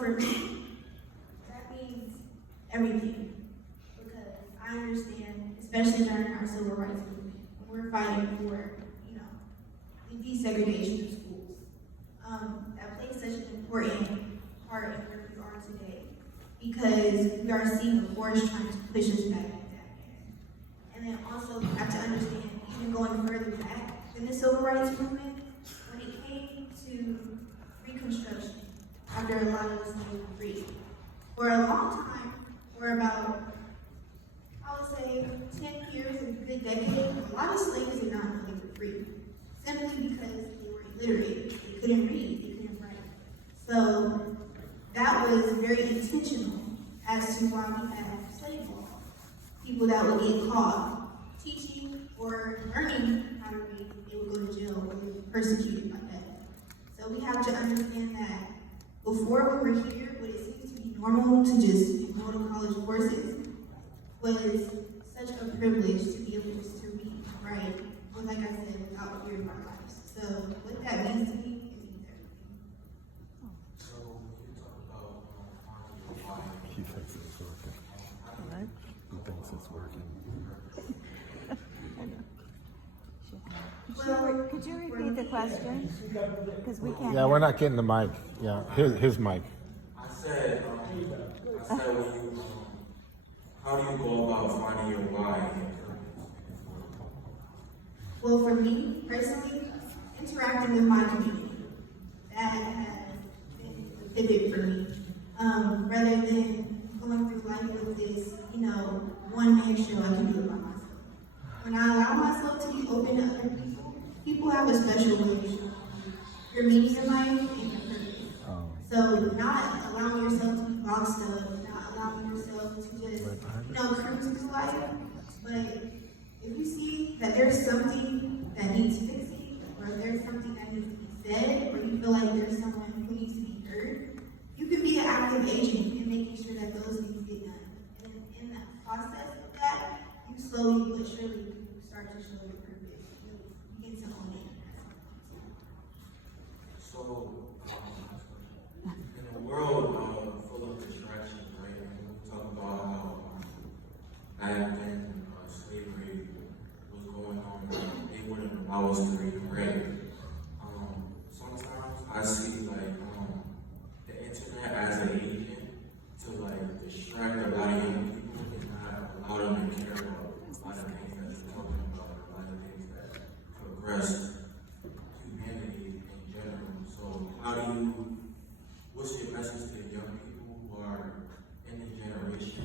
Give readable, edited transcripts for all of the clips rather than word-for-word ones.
for me, that means everything. Because I understand, especially during our civil rights movement, when we're fighting for, the desegregation of schools. That plays such an important part in where we are today, because we are seeing a force trying to push us back in that manner. And then also, we have to understand, even going further back in the civil rights movement, when it came to Reconstruction, after a lot of the slaves were freed, for a long time, for about, I would say, 10 years, a good decade, a lot of slaves did not know they were free, simply because they were illiterate, they couldn't read, they couldn't write. So that was very intentional as to why we had slave law. People that would get caught teaching or learning how to read, they would go to jail or they would be persecuted like that. So we have to understand that before we were here, what it seems to be normal to just go to college courses was such a privilege to be able just to read, right? Or like I said, without fear of our lives. So what that means to me, it means everything. So you talk about why He thinks it's working. What? He thinks it's working. Could you repeat the question? Because we can't. Yeah, we're not getting the mic. Yeah, his mic. I said when you how do you go about finding your why? Well, for me, personally, interacting with my community, that has been the pivot for me. Rather than going through life with this, one-man show, I can do it by myself. When I allow myself to be open to other people, people have a special way of showing your meaning in life and your purpose. So not allowing yourself to be boxed up, not allowing yourself to just, cruise through life, but if you see that there's something that needs fixing, or if there's something that needs to be said, or you feel like there's someone who needs to be heard, you can be an active agent in making sure that those things get done. And in that process of that, you slowly but surely start to show your purpose. You begin to own it at some point. So in a world full of distractions, right? And we talk about how back then slavery was going on, they wouldn't allow us to read and write. Sometimes I see the internet as an agent to distract a lot of young people and not allow them to care about a lot of things that you're talking about, a lot of things that progress humanity in general. So what's your message to young people who are in the generation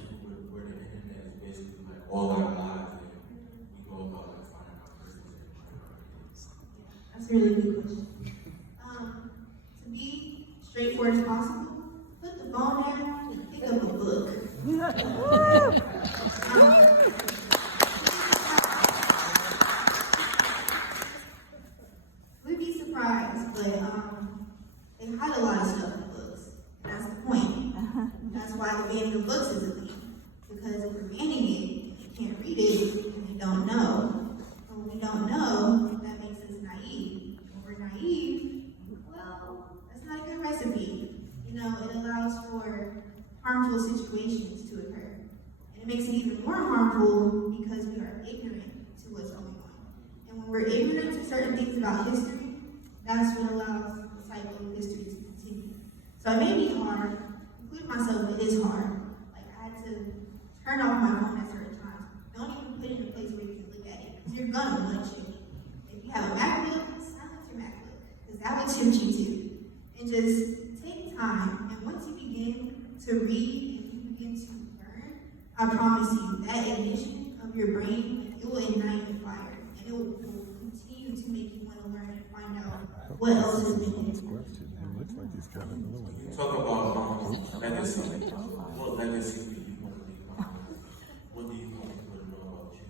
where the internet is basically all our lives and we go about finding our purpose? That's a really good question. To be straightforward as possible, put the phone down and pick up a book. We'd be surprised, but they hide a lot of stuff in books. That's the point. That's why the banning of books is a thing. Because if we're banning it, and you can't read it, and you don't know. And when we don't know, that makes us naive. When we're naive, well, that's not a good recipe. It allows for harmful situations to occur. And it makes it even more harmful because we are ignorant to what's going on. And when we're ignorant to certain things about history, that's what allows the cycle of history to continue. So it may be hard, including myself, it is hard. I had to turn off my phone at certain times. Don't even put it in a place where you can look at it, because you're gonna want to. If you have a MacBook, silence your MacBook, because that will tempt you to. And just take time, and once you begin to read and you begin to learn, I promise you, that ignition of your brain, it will ignite the fire, and it will continue to make you want to learn and find out what else has been in it. It looks like he's got another one. You talk about legacy. What legacy do you want to leave behind? What do you want people to know about you?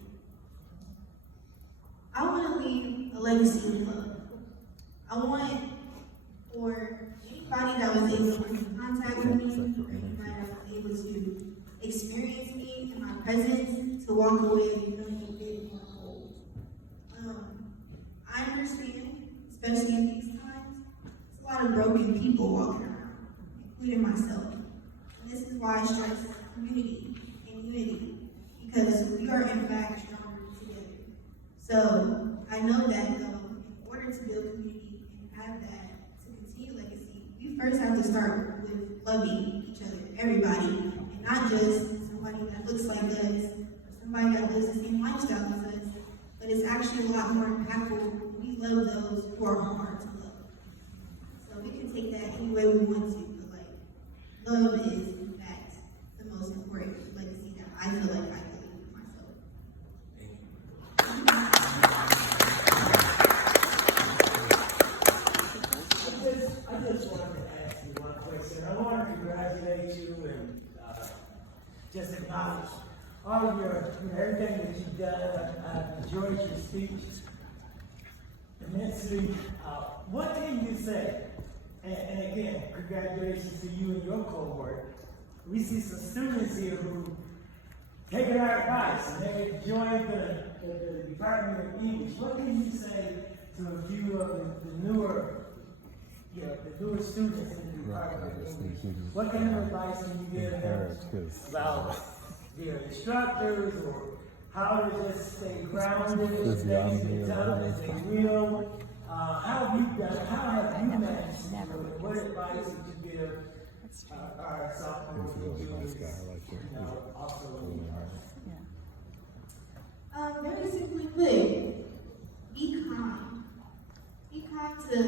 I want to leave a legacy of love. I want for anybody that was able to come in contact with me, or anybody that was able to experience me in my presence, to walk away feeling a bit more whole. I understand, especially in these times, there's a lot of broken people walking around, including myself. And this is why I stress community and unity, because we are in fact stronger together. So I know that in order to build community and have that to continue legacy, we first have to start with loving each other, everybody, and not just somebody that looks like us or somebody that lives the same lifestyle as us, but it's actually a lot more impactful when we love those who are hard to love. So we can take that any way we want to, but like, love is in fact the most important legacy that I feel like I can leave with myself. I just wanted to ask you one question. I want to congratulate you and just acknowledge all of your, everything that you've done. I've enjoyed your speech immensely. What can you say? And again, congratulations to you and your cohort. We see some students here who taken our advice and they joined the Department of English. What can you say to a few of the newer students in the Department of English? What kind of advice can you give them about their instructors or how to just stay grounded, stay tough, stay real? How have you done? How have you managed? What advice would you give our sophomores and juniors? Also, Very simply put, be kind. Be kind to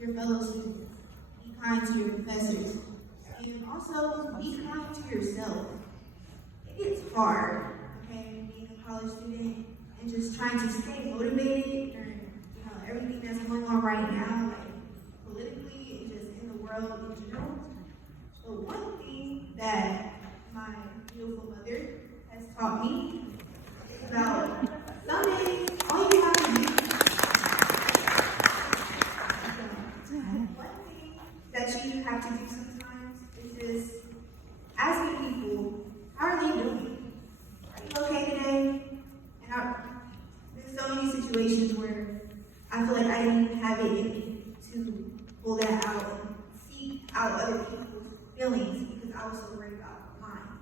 your fellow students. Be kind to your professors. And also, be kind to yourself. It's hard, okay, being a college student and just trying to stay motivated during, everything that's going on right now, like politically and just in the world in general. But one thing that my beautiful mother has taught me is about some days, all you have to do. One thing that you have to do sometimes is just asking people, how are they doing? Are you okay today? And there's so many situations where I feel like I didn't even have it in me to pull that out and seek out other people's feelings because I was so worried about mine.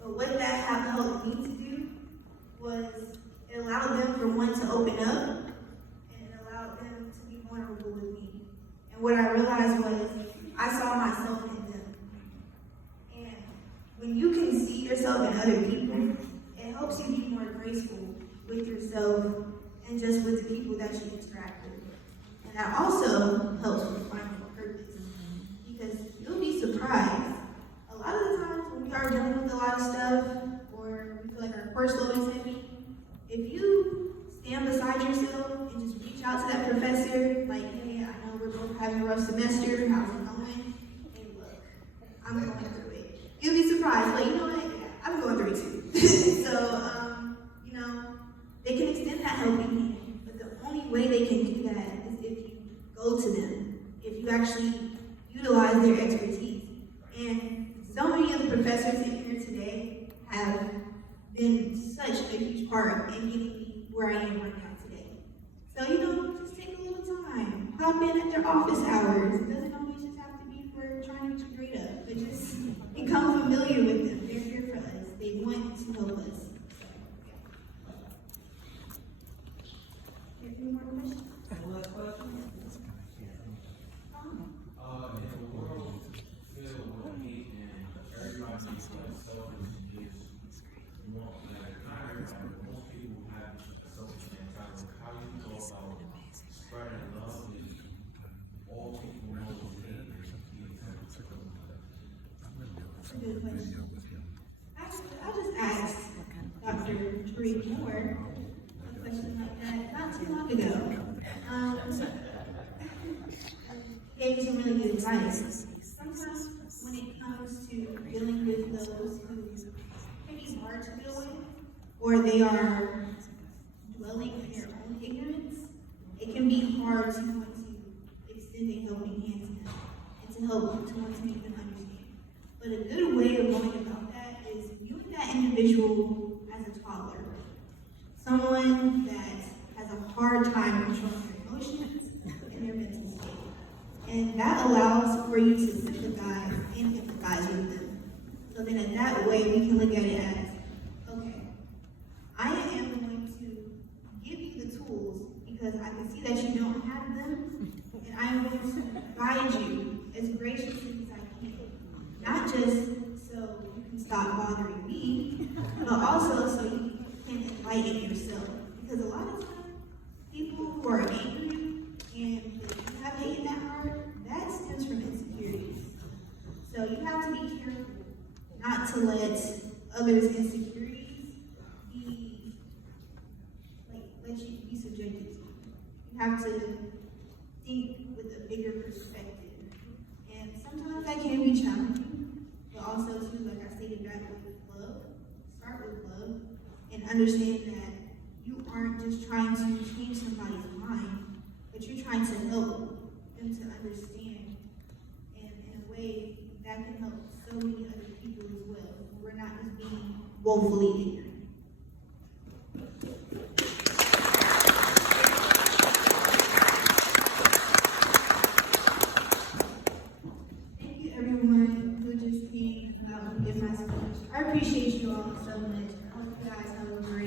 But what that helped me to do was it allowed them for one to open up and it allowed them to be vulnerable with me. And what I realized was I saw myself in them. And when you can see yourself in other people, it helps you be more graceful with yourself and just with the people that you interact with. And that also helps with finding purpose. Because you'll be surprised. A lot of the times when we are dealing with a lot of stuff, or we feel like our course load is heavy, if you stand beside yourself and just reach out to that professor, like, hey, I know we're both having a rough semester, how's it going? Hey, look, I'm going through it. You'll be surprised, like, you know what? Yeah, I'm going through it too. So, they can extend that helping hand, but the only way they can do that is if you go to them, if you actually utilize their expertise. And so many of the professors in here today have been such a huge part in getting me where I am right now today. So, just take a little time, hop in at their office hours. It doesn't always just have to be for trying to get your grade up, but just become familiar with them. They're here for us. They want to help us. Any more questions? one last question. In the world filled with hate and everybody's selfish is not everybody, but most people have a selfish mentality. How do you go about spreading love if all people know is hate? That's a good question. Actually, I just asked Dr. Tariq Moore a question like that not too long ago. He gave me some really good advice. Sometimes when it comes to dealing with those who can be hard to deal with, or they are dwelling in their own ignorance, it can be hard to want to extend a helping hand to them and to help to want to make them understand. But a good way of going about that is viewing that individual as a toddler. Someone that has a hard time controlling their emotions and their mental state. And that allows for you to sympathize and empathize with them. So then in that way, we can look at it as, okay, I am going to give you the tools because I can see that you don't have them, and I am going to guide you as graciously as I can. Not just so you can stop bothering me, but also so you can enlighten yourself. Because a lot of times, people who are angry and they have hate in that heart, that stems from insecurities. So you have to be careful not to let others' insecurities be, let you be subjected to. You have to think with a bigger perspective. And sometimes that can be challenging, but also too, like I stated back with love, start with love, and understand that you aren't just trying to change somebody's mind, but you're trying to help them to understand, and in a way that can help so many other people as well. We're not just being woefully ignorant. Thank you everyone who just came out and did my speech. I appreciate you all so much. I hope you guys have a great